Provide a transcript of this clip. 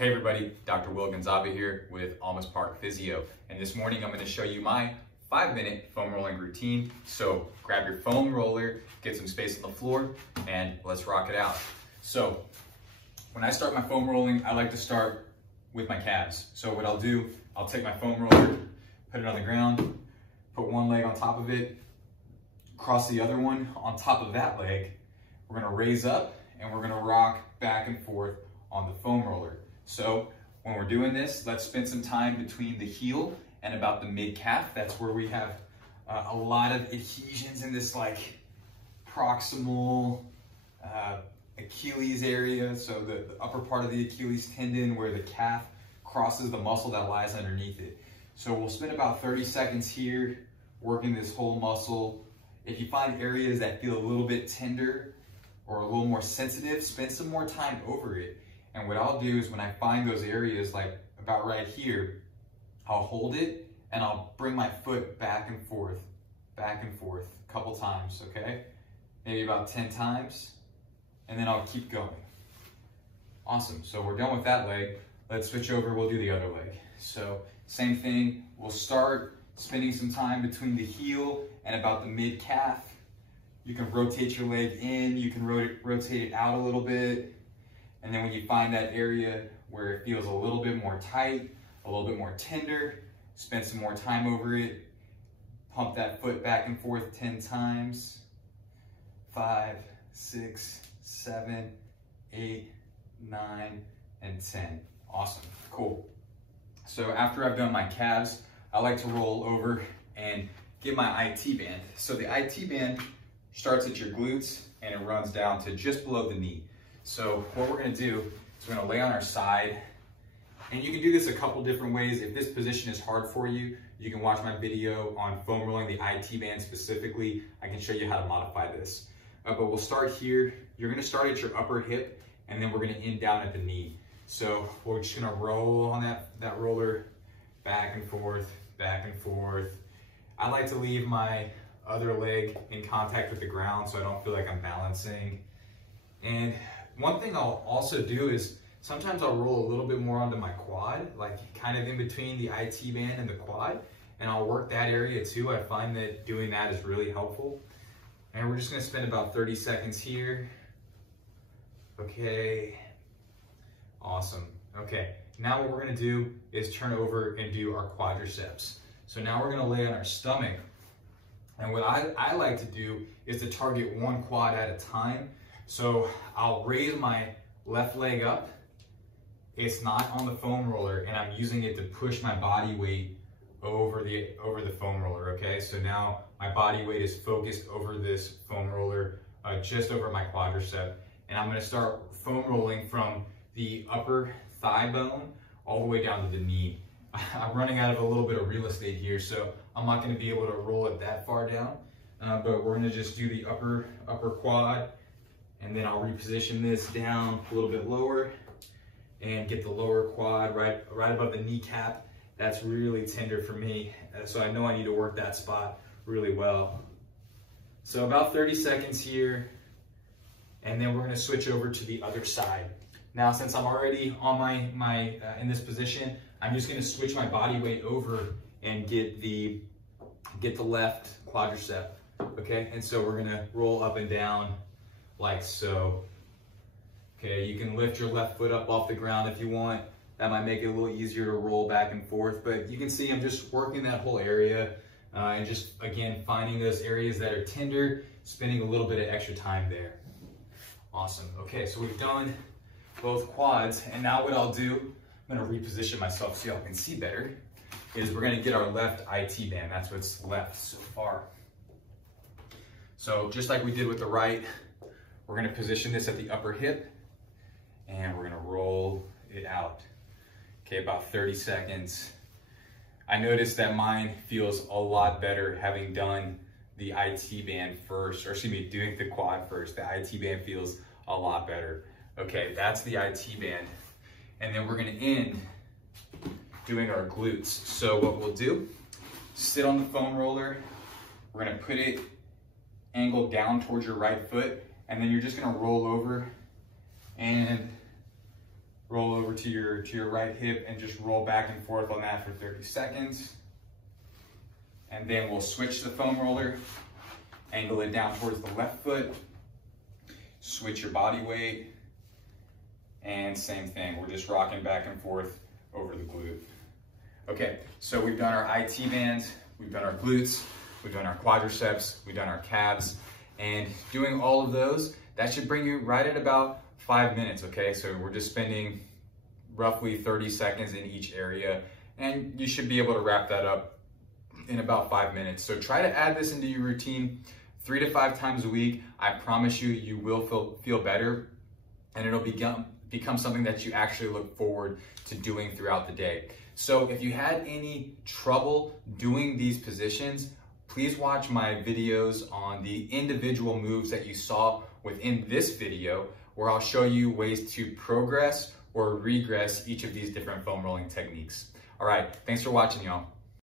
Hey everybody, Dr. Gonzaba here with Olmos Park Physio. And this morning I'm going to show you my 5-minute foam rolling routine. So grab your foam roller, get some space on the floor, and let's rock it out. So when I start my foam rolling, I like to start with my calves. So what I'll do, I'll take my foam roller, put it on the ground, put one leg on top of it, cross the other one on top of that leg. We're going to raise up and we're going to rock back and forth on the foam roller. So when we're doing this, let's spend some time between the heel and about the mid calf. That's where we have a lot of adhesions in this like proximal Achilles area. So the upper part of the Achilles tendon where the calf crosses the muscle that lies underneath it. So we'll spend about 30 seconds here working this whole muscle. If you find areas that feel a little bit tender or a little more sensitive, spend some more time over it. And what I'll do is when I find those areas, like about right here, I'll hold it and I'll bring my foot back and forth a couple times, okay? Maybe about 10 times, and then I'll keep going. Awesome, so we're done with that leg. Let's switch over, we'll do the other leg. So same thing, we'll start spending some time between the heel and about the mid calf. You can rotate your leg in, you can rotate it out a little bit. And then when you find that area where it feels a little bit more tight, a little bit more tender, spend some more time over it. Pump that foot back and forth 10 times. 5, 6, 7, 8, 9, and 10. Awesome, cool. So after I've done my calves, I like to roll over and get my IT band. So the IT band starts at your glutes and it runs down to just below the knee. So what we're gonna do is we're gonna lay on our side, and you can do this a couple different ways. If this position is hard for you, you can watch my video on foam rolling the IT band specifically. I can show you how to modify this. But we'll start here. You're gonna start at your upper hip, and then we're gonna end down at the knee. So we're just gonna roll on that roller back and forth, back and forth. I like to leave my other leg in contact with the ground so I don't feel like I'm balancing. And one thing I'll also do is sometimes I'll roll a little bit more onto my quad, like kind of in between the IT band and the quad, and I'll work that area too. I find that doing that is really helpful. And we're just gonna spend about 30 seconds here. Okay, awesome. Okay, now what we're gonna do is turn over and do our quadriceps. So now we're gonna lay on our stomach. And what I like to do is to target one quad at a time. So I'll raise my left leg up. It's not on the foam roller, and I'm using it to push my body weight over the foam roller, okay? So now my body weight is focused over this foam roller, just over my quadricep. And I'm gonna start foam rolling from the upper thigh bone all the way down to the knee. I'm running out of a little bit of real estate here, so I'm not gonna be able to roll it that far down, but we're gonna just do the upper quad, and then I'll reposition this down a little bit lower and get the lower quad right above the kneecap. That's really tender for me, so I know I need to work that spot really well. So about 30 seconds here, and then we're gonna switch over to the other side. Now, since I'm already on my in this position, I'm just gonna switch my body weight over and get the left quadricep, okay? And so we're gonna roll up and down like so. Okay, you can lift your left foot up off the ground if you want. That might make it a little easier to roll back and forth, but you can see I'm just working that whole area and just, again, finding those areas that are tender, spending a little bit of extra time there. Awesome, okay, so we've done both quads, and now what I'll do, I'm gonna reposition myself so y'all can see better, is we're gonna get our left IT band. That's what's left so far. So just like we did with the right, we're gonna position this at the upper hip and we're gonna roll it out. Okay, about 30 seconds. I noticed that mine feels a lot better having done the IT band first, or excuse me, doing the quad first. The IT band feels a lot better. Okay, that's the IT band. And then we're gonna end doing our glutes. So what we'll do, sit on the foam roller, we're gonna put it angled down towards your right foot, and then you're just gonna roll over over to your right hip and just roll back and forth on that for 30 seconds. And then we'll switch the foam roller, angle it down towards the left foot, switch your body weight, and same thing. We're just rocking back and forth over the glute. Okay, so we've done our IT bands, we've done our glutes, we've done our quadriceps, we've done our calves, and doing all of those, that should bring you right at about 5 minutes, okay? So we're just spending roughly 30 seconds in each area, and you should be able to wrap that up in about 5 minutes. So try to add this into your routine 3 to 5 times a week. I promise you, you will feel better, and it'll become something that you actually look forward to doing throughout the day. So if you had any trouble doing these positions, please watch my videos on the individual moves that you saw within this video, where I'll show you ways to progress or regress each of these different foam rolling techniques. All right, thanks for watching, y'all.